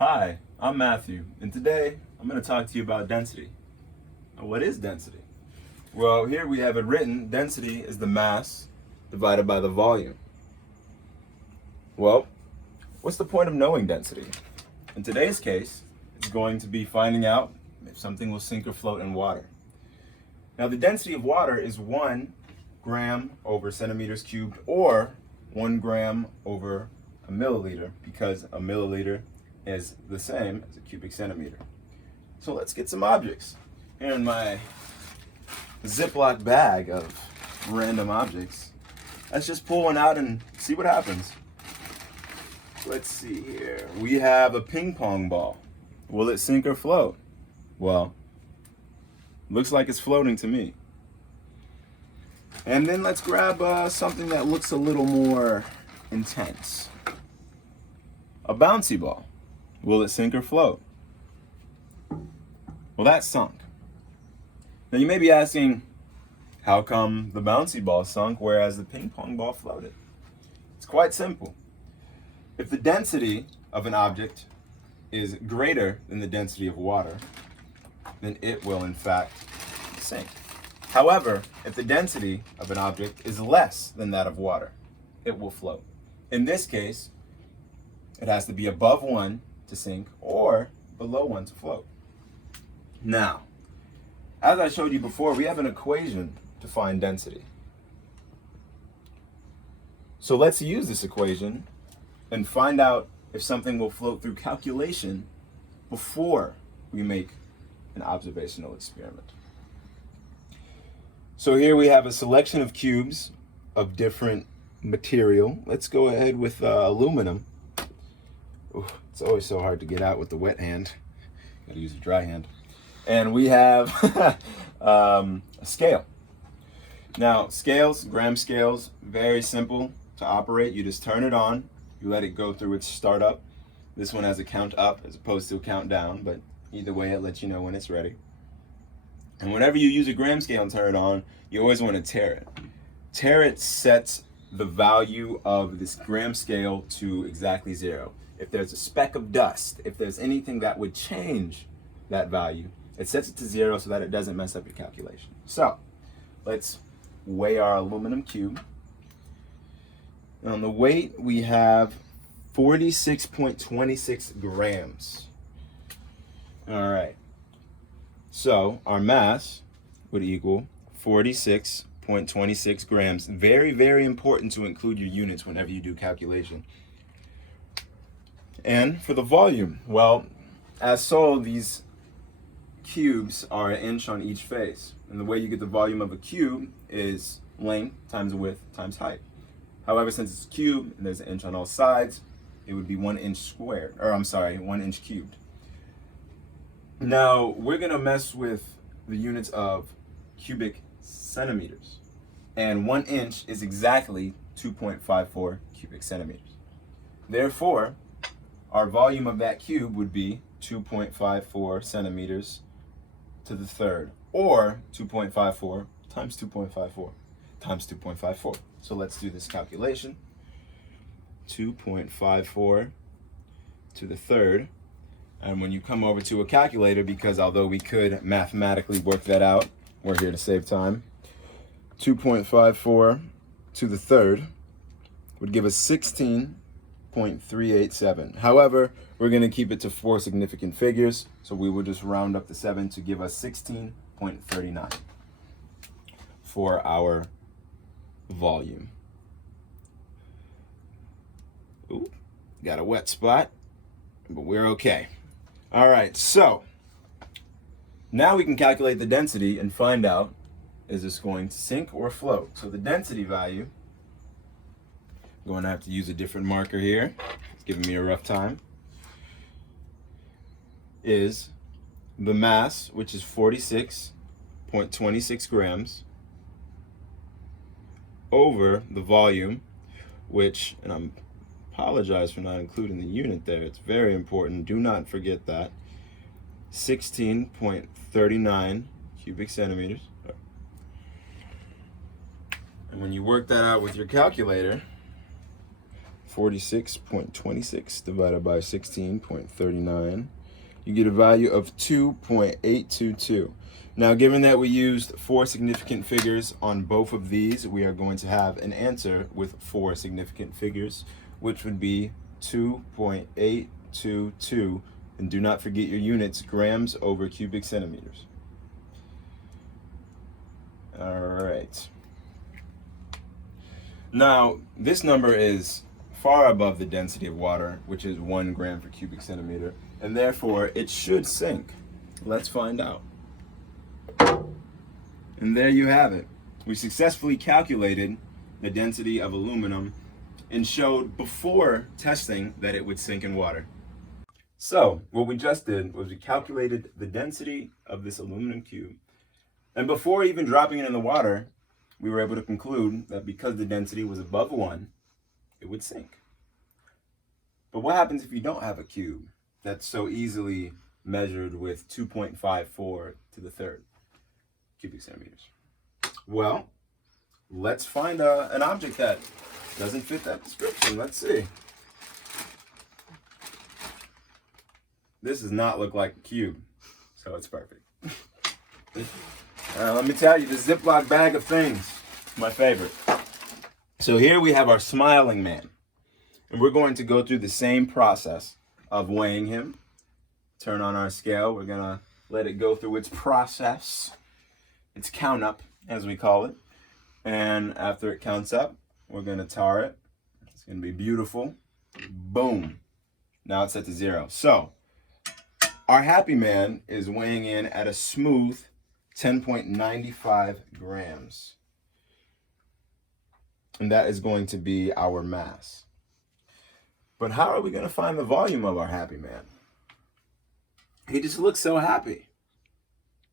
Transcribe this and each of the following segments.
Hi, I'm Matthew, and today I'm going to talk to you about density. Now, what is density? Well, here we have it written, density is the mass divided by the volume. Well, what's the point of knowing density? In today's case, it's going to be finding out if something will sink or float in water. Now, the density of water is 1 gram over centimeters cubed, or 1 gram over a milliliter, because a milliliter is the same as a cubic centimeter. So let's get some objects. Here in my Ziploc bag of random objects, let's just pull one out and see what happens. Let's see here. We have a ping pong ball. Will it sink or float? Well, looks like it's floating to me. And then let's grab something that looks a little more intense. A bouncy ball. Will it sink or float? Well, that's sunk. Now you may be asking, how come the bouncy ball sunk whereas the ping pong ball floated? It's quite simple. If the density of an object is greater than the density of water, then it will in fact sink. However, if the density of an object is less than that of water, it will float. In this case, it has to be above 1 to sink or below 1 to float. Now, as I showed you before, we have an equation to find density. So let's use this equation and find out if something will float through calculation before we make an observational experiment. So here we have a selection of cubes of different material. Let's go ahead with aluminum. Ooh, it's always so hard to get out with the wet hand. Gotta use a dry hand. And we have a scale. Now, scales, gram scales, very simple to operate. You just turn it on. You let it go through its startup. This one has a count up as opposed to a count down, but either way, it lets you know when it's ready. And whenever you use a gram scale and turn it on, you always want to tare it. Tare it sets the value of this gram scale to exactly 0. If there's a speck of dust, if there's anything that would change that value, it sets it to 0 so that it doesn't mess up your calculation. So let's weigh our aluminum cube. And on the weight, we have 46.26 grams. All right. So our mass would equal 46.26 grams. Very, very important to include your units whenever you do calculation. And for the volume, well, as so, these cubes are 1 inch on each face. And the way you get the volume of a cube is length times width times height. However, since it's a cube and there's 1 inch on all sides, it would be 1 inch squared, or 1 inch cubed. Now, we're gonna mess with the units of cubic centimeters. And 1 inch is exactly 2.54 cubic centimeters. Therefore, our volume of that cube would be 2.54 centimeters to the third, or 2.54 times 2.54 times 2.54. So let's do this calculation. 2.54 to the third. And when you come over to a calculator, because although we could mathematically work that out, we're here to save time. 2.54 to the third would give us 16.387. However, we're going to keep it to 4 significant figures, so we will just round up the 7 to give us 16.39 for our volume. Ooh, got a wet spot, but we're okay. All right, so now we can calculate the density and find out, is this going to sink or float? So the density value, I'm going to have to use a different marker here. It's giving me a rough time. Is the mass, which is 46.26 grams, over the volume, which, and I apologize for not including the unit there, it's very important, do not forget that, 16.39 cubic centimeters. And when you work that out with your calculator, 46.26 divided by 16.39. You get a value of 2.822. Now, given that we used 4 significant figures on both of these, we are going to have an answer with 4 significant figures, which would be 2.822. And do not forget your units, grams over cubic centimeters. All right. Now, this number is far above the density of water, which is 1 gram per cubic centimeter, and therefore it should sink. Let's find out. And there you have it. We successfully calculated the density of aluminum and showed before testing that it would sink in water. So what we just did was we calculated the density of this aluminum cube, and before even dropping it in the water, we were able to conclude that because the density was above 1, it would sink. But what happens if you don't have a cube that's so easily measured with 2.54 to the third cubic centimeters? Well, let's find an object that doesn't fit that description. Let's see. This does not look like a cube, so it's perfect. Let me tell you, the Ziploc bag of things, my favorite. So here we have our smiling man, and we're going to go through the same process of weighing him. Turn on our scale. We're gonna let it go through its process, its count up, as we call it. And after it counts up, we're gonna tar it. It's gonna be beautiful. Boom. Now it's set to 0. So our happy man is weighing in at a smooth 10.95 grams. And that is going to be our mass. But how are we going to find the volume of our happy man? He just looks so happy,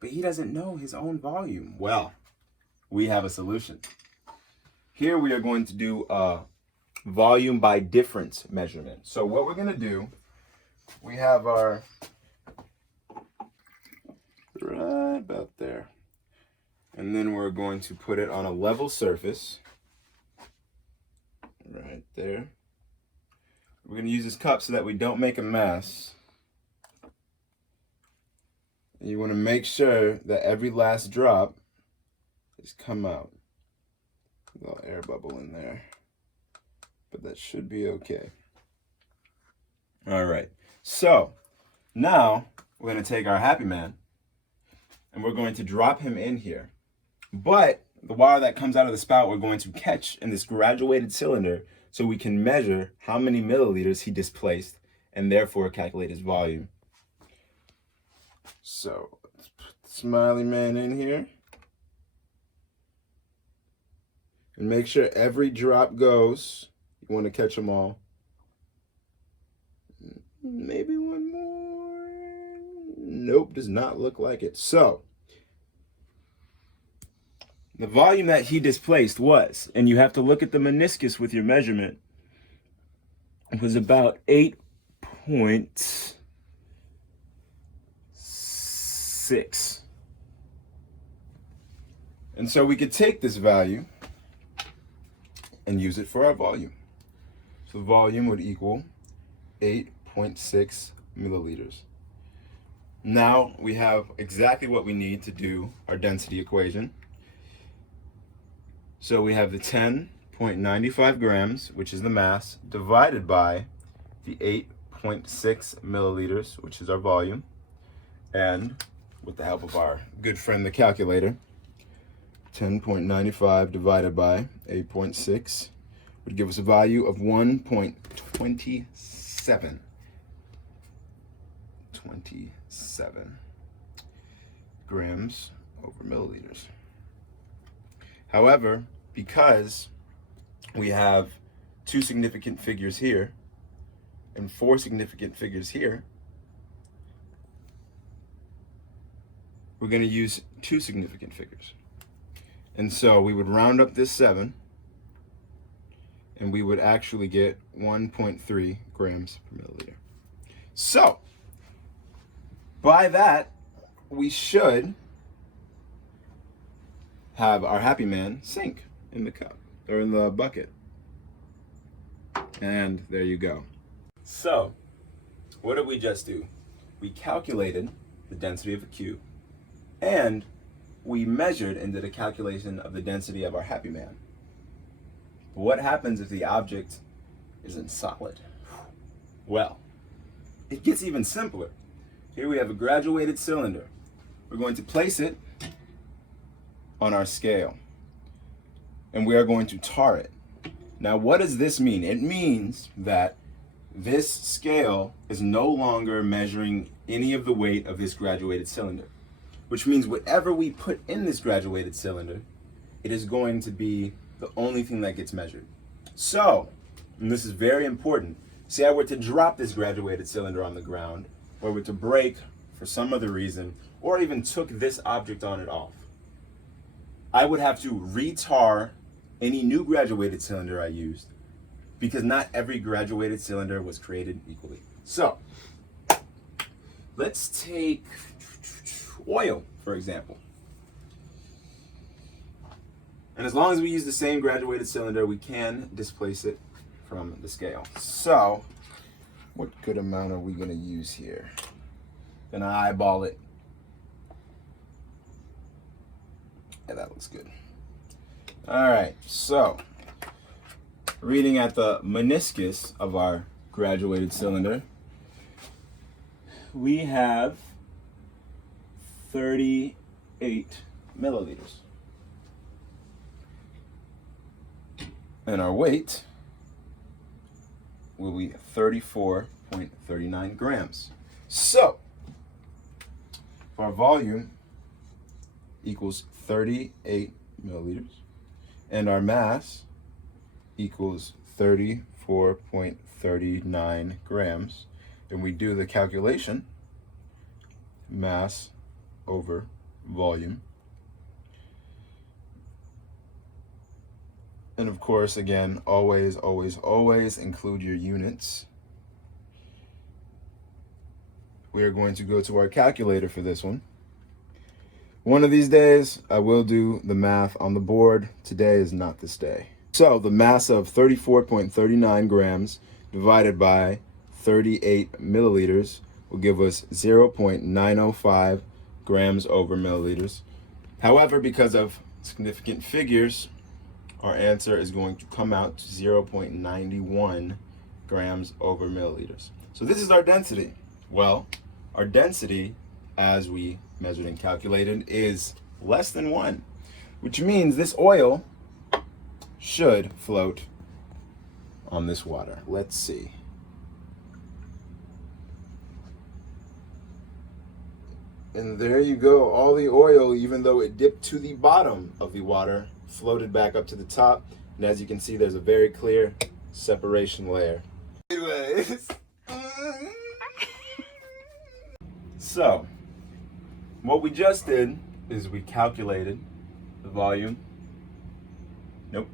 but he doesn't know his own volume. Well, we have a solution. Here we are going to do a volume by difference measurement. So what we're going to do, we have our right about there. And then we're going to put it on a level surface. Right there. We're going to use this cup so that we don't make a mess. You want to make sure that every last drop has come out. A little air bubble in there. But that should be okay. All right. So now we're going to take our happy man and we're going to drop him in here. But the water that comes out of the spout, we're going to catch in this graduated cylinder so we can measure how many milliliters he displaced and therefore calculate his volume. So let's put the smiley man in here. And make sure every drop goes. You want to catch them all. Maybe one more. Nope, does not look like it. So the volume that he displaced was, and you have to look at the meniscus with your measurement, it was about 8.6. And so we could take this value and use it for our volume. So volume would equal 8.6 milliliters. Now we have exactly what we need to do our density equation. So we have the 10.95 grams, which is the mass, divided by the 8.6 milliliters, which is our volume. And with the help of our good friend, the calculator, 10.95 divided by 8.6 would give us a value of 1.27. 27 grams over milliliters. However, because we have 2 significant figures here and 4 significant figures here, we're going to use 2 significant figures. And so we would round up this 7, and we would actually get 1.3 grams per milliliter. So, by that, we should have our happy man sink in the cup or in the bucket. And there you go. So, what did we just do? We calculated the density of a cube, and we measured and did a calculation of the density of our happy man. But what happens if the object isn't solid? Well, it gets even simpler. Here we have a graduated cylinder. We're going to place it on our scale, and we are going to tar it. Now, what does this mean? It means that this scale is no longer measuring any of the weight of this graduated cylinder, which means whatever we put in this graduated cylinder, it is going to be the only thing that gets measured. So, and this is very important, say I were to drop this graduated cylinder on the ground, or were to break for some other reason, or even took this object on it off, I would have to retar any new graduated cylinder I used, because not every graduated cylinder was created equally. So, let's take oil, for example. And as long as we use the same graduated cylinder, we can displace it from the scale. So, what good amount are we going to use here? Gonna eyeball it. Yeah, that looks good. All right, so reading at the meniscus of our graduated cylinder, we have 38 milliliters. And our weight will be 34.39 grams. So, our volume equals 38 milliliters, and our mass equals 34.39 grams. And we do the calculation, mass over volume. And of course, again, always, always, always include your units. We are going to go to our calculator for this one. One of these days, I will do the math on the board. Today is not this day. So the mass of 34.39 grams divided by 38 milliliters will give us 0.905 grams over milliliters. However, because of significant figures, our answer is going to come out to 0.91 grams over milliliters. So this is our density. Well, our density, as we measured and calculated, is less than 1, which means this oil should float on this water. Let's see. And there you go. All the oil, even though it dipped to the bottom of the water, floated back up to the top. And as you can see, there's a very clear separation layer. Anyways. So, what we just did is we calculated the volume. Nope.